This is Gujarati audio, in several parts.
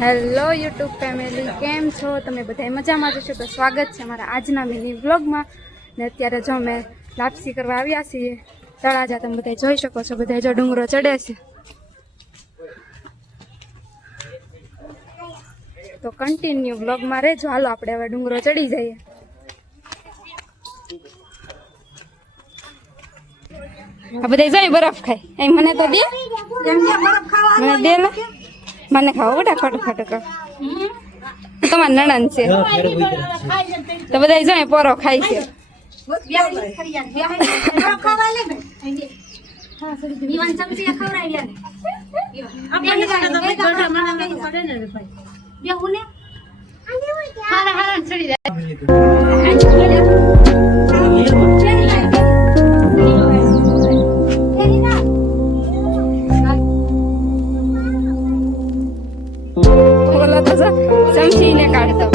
હેલો યુટ્યુબ ફેમિલી, કેમ છો તમે? બધા મજામાં જશો તો સ્વાગત છે મારા આજના મિની વ્લોગમાં. ને અત્યારે જો અમે લાપસી કરવા આવ્યા છીએ તળાજા. તમે બધા જોઈ શકો છો, બધા જો ડુંગરો ચડે છે. તો કન્ટિન્યુ વ્લોગમાં રહેજો. હાલો આપણે હવે ડુંગરો ચડી જઈએ. આ બધા જાય બરફ ખાય. અહીં મને તો દે, મને દે ને, મને ખાવા બેટા ખોટું ખોટું કહો. તમાર નણંદ છે તો બધા જાય પોરો ખાય છે. સમજીને કાઢતો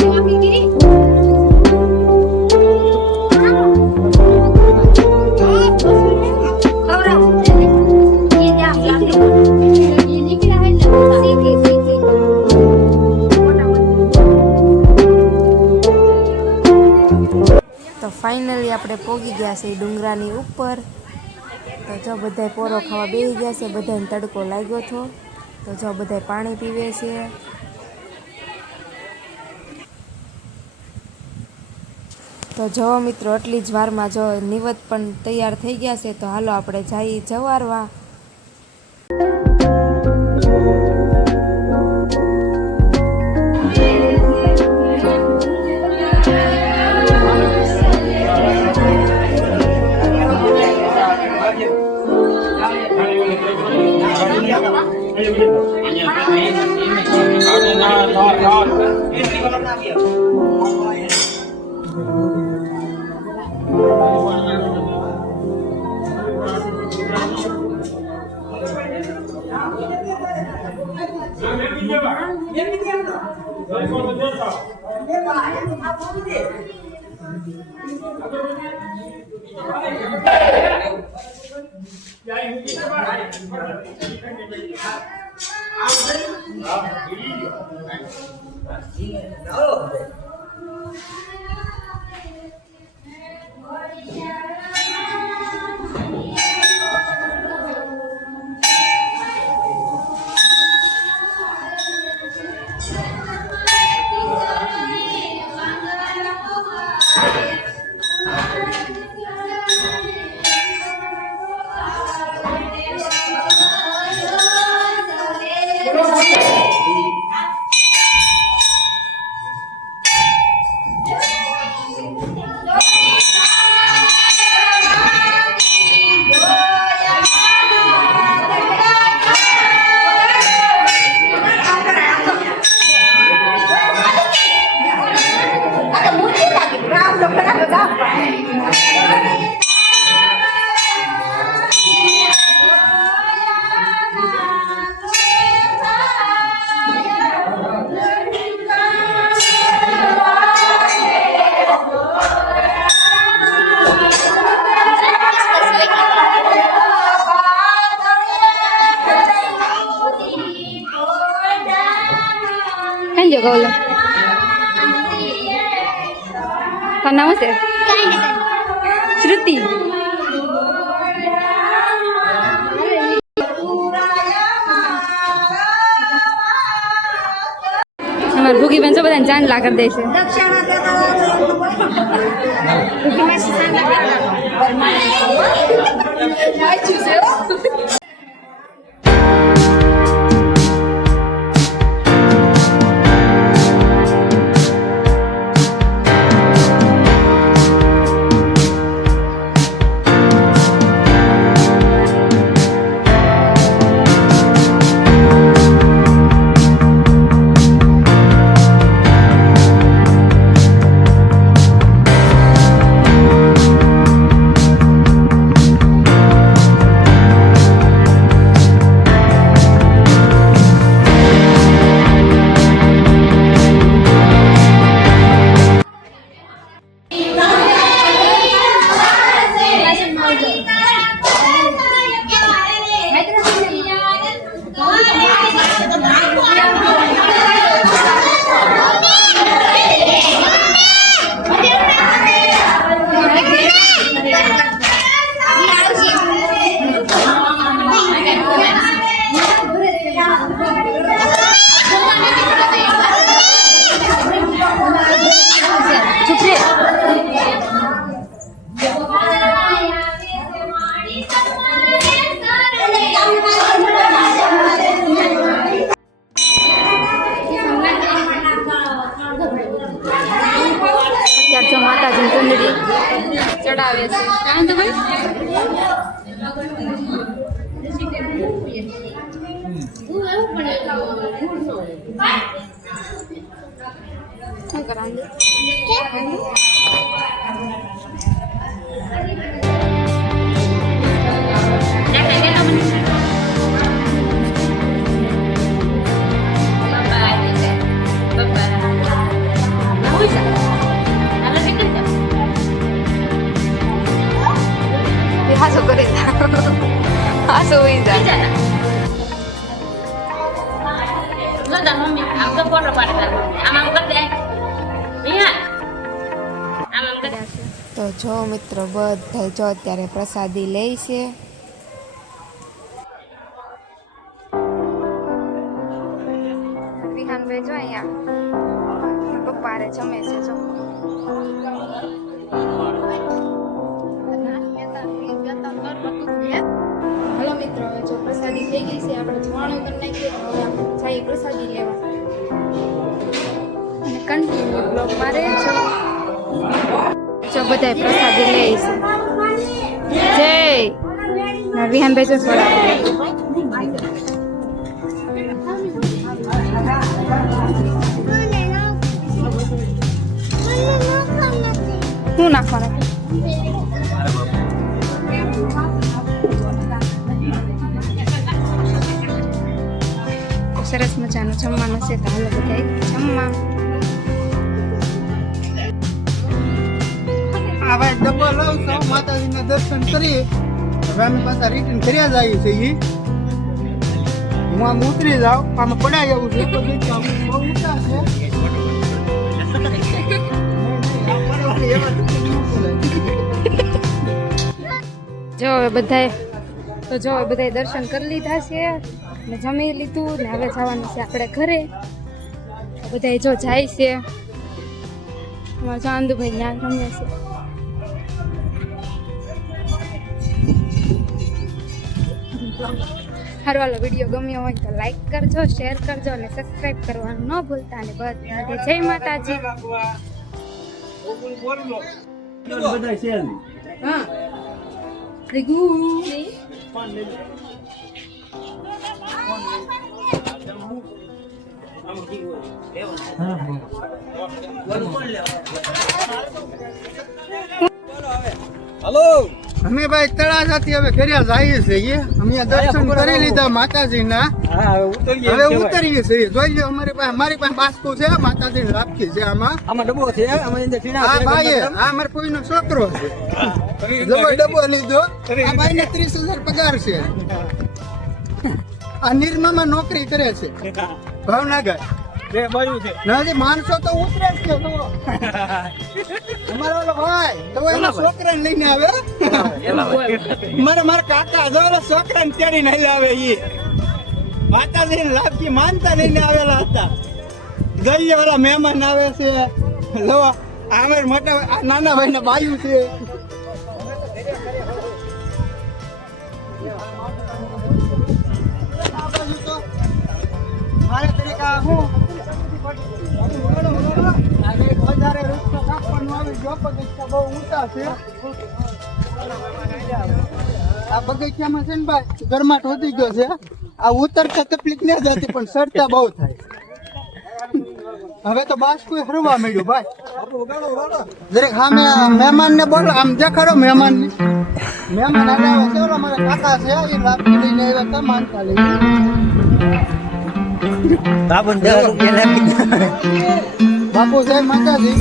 તો ફાઇનલી આપણે પહોંચી ગયા છે ડુંગરાની ઉપર. તો જો બધા પોરો ખાવા બેસી ગયા છે. બધાને તડકો લાગ્યો હતો તો જો બધા પાણી પીવે છે. તો જો મિત્રો, આટલી જ વારમાં જો નિવત પણ તૈયાર થઈ ગયા છે. તો હાલો આપણે જઈએ જવારવા. ગૌલો તારું નામ છે શ્રુતિ. અમારે ભૂગી બેન જો બધાને ચાંદલા કરી દે છે. આવે છે કાં તો ભાઈ શું કરવાનું હાસો કરે હાસો હોઈ જાય તો જો મિત્રો બધા જો અત્યારે પ્રસાદી લે છે વિહાનભાઈ જો અહીંયા પપ્પા રે જમે છે જો હલો મિત્રો હવે જો પ્રસાદી થઈ ગઈ છે આપણે જમવાનું કરી નાખીએ તો હવે આપણે જઈએ પ્રસાદી લેવા અને કન્ટિન્યુ બ્લોગ મારે જો બધાય પ્રસાદી લે છે જય વિહાનભાઈ જો થોડા શું નાખવાનું સરસ મજાનું જમવાનું છે તો હાલો બધા જમવા હવે ડબ્બો લઉં છું માતાજીના દર્શન કરી હવે અમે પાછા રિટર્ન કર્યા જઈએ છીએ હું આમ ઉતરી જાઉં આમ પડાઈ આવું છું તો બહુ ઊંચા છે જો હવે બધાએ દર્શન કરી લીધા છે ને જમી લીધું ને હવે જવાનું છે આપણે ઘરે બધાએ જો જાય છે અમારા ચાંદુભાઈ ત્યાં રમે છે હારવાલો વિડીયો ગમ્યો હોય તો લાઈક કરજો શેર કરજો અને સબસ્ક્રાઈબ કરવાનું ન ભૂલતા અને બધા જય માતાજી હા હલો અમે ભાઈ તળાજાથી હવે ઘરે જઈએ છીએ અમે દર્શન કરી લીધા માતાજીના હવે ઉતરીએ છીએ જોઈ લો મારી પાસે બાસ્કુ છે માતાજી રાખી છે આમાં ડબ્બો છે હા ભાઈ આ મારા કોઈનો છોકરો છે ડબ્બો લીધો આ ભાઈ ને 30,000 પગાર છે આ નિરમામાં નોકરી કરે છે ભાવનગર માણસો તો ઉતરે જ છે અમારો ઓલો ભાઈ તો એના છોકરાને લઈને આવે મારા કાકા જો છોકરાને તેડીને આવે ઈ માતાજીને લાભકી માનતા લઈને આવેલા હતા ગઈએ ઓલા મહેમાન આવે છે લો આમે મોટા નાના ભાઈ ને બાયું છે મારે તરીકા હું વધારે રસ્તો કાપવાનું આવી જો બગીચા બહુ ઊંચા છે આ બગીચામાં છે ને ભાઈ ગરમાટ વધી ગયો છે આ ઉતરતા તકલીફ ન જતી પણ ચડતા બહુ થાય હવે તો બાસ કોઈ હરવા મળ્યું ભાઈ દરેક સામે મહેમાન ને બોલો આમ દેખાડો મહેમાન આવે છે ઓલો મારા કાકા છે એ લાપી લઈને આવ્યા હતા માનતા લઈને બાપુ જય માતાજી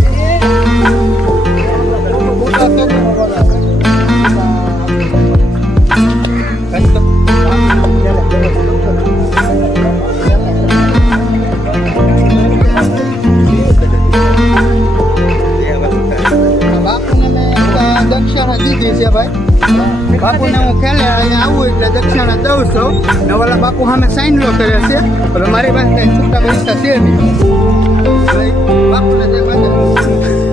બાપુને મેં દક્ષિણા દીધી છે ભાઈ બાપુને હું ખેલે અહીંયા આવું એટલે દક્ષિણા દઉં છું ને ઓલા બાપુ સામે સાઈન લો કરે છે એટલે મારી પાસે કઈ છૂટા પૈસા છે નહીં બાપુને જય માતાજી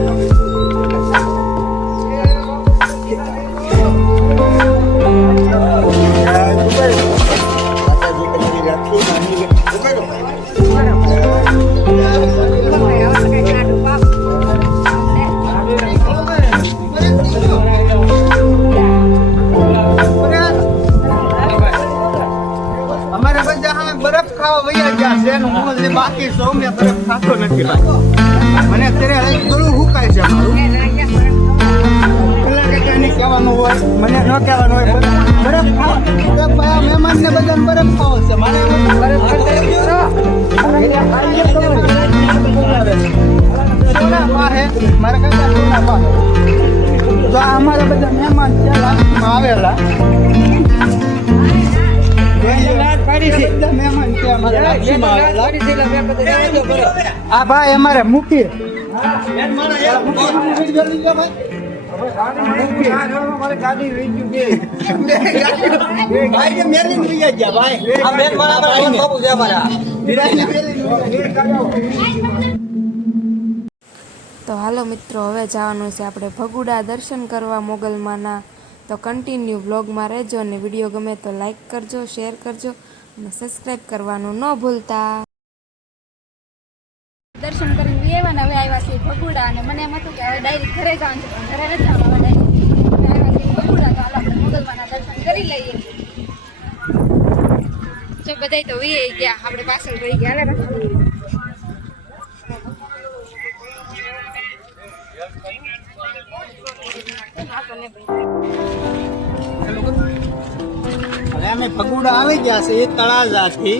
થાકી છું મેં બરફ ખાતો નથી ભાઈ મને અત્યારે ગળું હુકાય છે મારું પેલા કાકાને કહેવાનું હોય મને ન કહેવાનું હોય બરફ ખાવા તો ભાઈ મહેમાનને બધાને બરફ ખાવો છે મારે બરફ સોના પાસે મારા કાકા સોના પાસે તો આ અમારા બધા મહેમાન ત્યાં આવેલા આ ભાઈ અમારે મૂકી તો હાલો મિત્રો, હવે જવાનું છે આપણે ભગુડા દર્શન કરવા મોગલમાના. તો કન્ટિન્યુ બ્લોગમાં રહેજો અને વિડીયો ગમે તો લાઈક કરજો, શેર કરજો અને સબસ્ક્રાઈબ કરવાનું ન ભૂલતા. દર્શન કરીને આવ્યા ને હવે આવ્યા છે ભગુડા અને મને એમ હતું કે હવે ડાયરેક્ટ ઘરે જવાનું છે, પણ ઘરે નથી જવાનું. હવે આવ્યા છે ભગુડા, તો હાલ આપણે મોગલમાના દર્શન કરી લઈએ. જો બધાય તો વી ગયા, આપણે પાછળ રહી ગયા. હાલે હવે અમે ભગુડા આવી ગયા છે તળાજાથી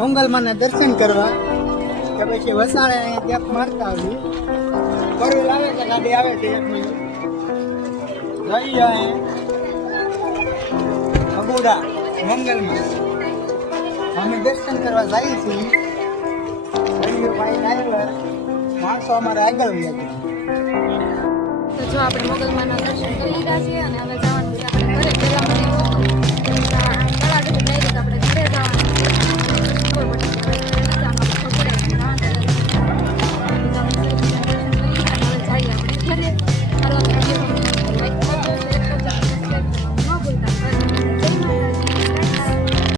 મોગલમાના દર્શન કરવા કે પછી વસાણે ગેપ મારતા આવી પરવેલ આવે છે, ગાડી આવે છે એક મિનિટ જઈ જાય ભગુડા મોગલમાં અમે દર્શન કરવા જઈએ છીએ. ભાઈ ડ્રાઈવર માણસો અમારે આગળ ગયા તો જો આપણે મોગલમાના દર્શન કરી લીધા છે અને હવે જવાનું છે આપણે ઘરે.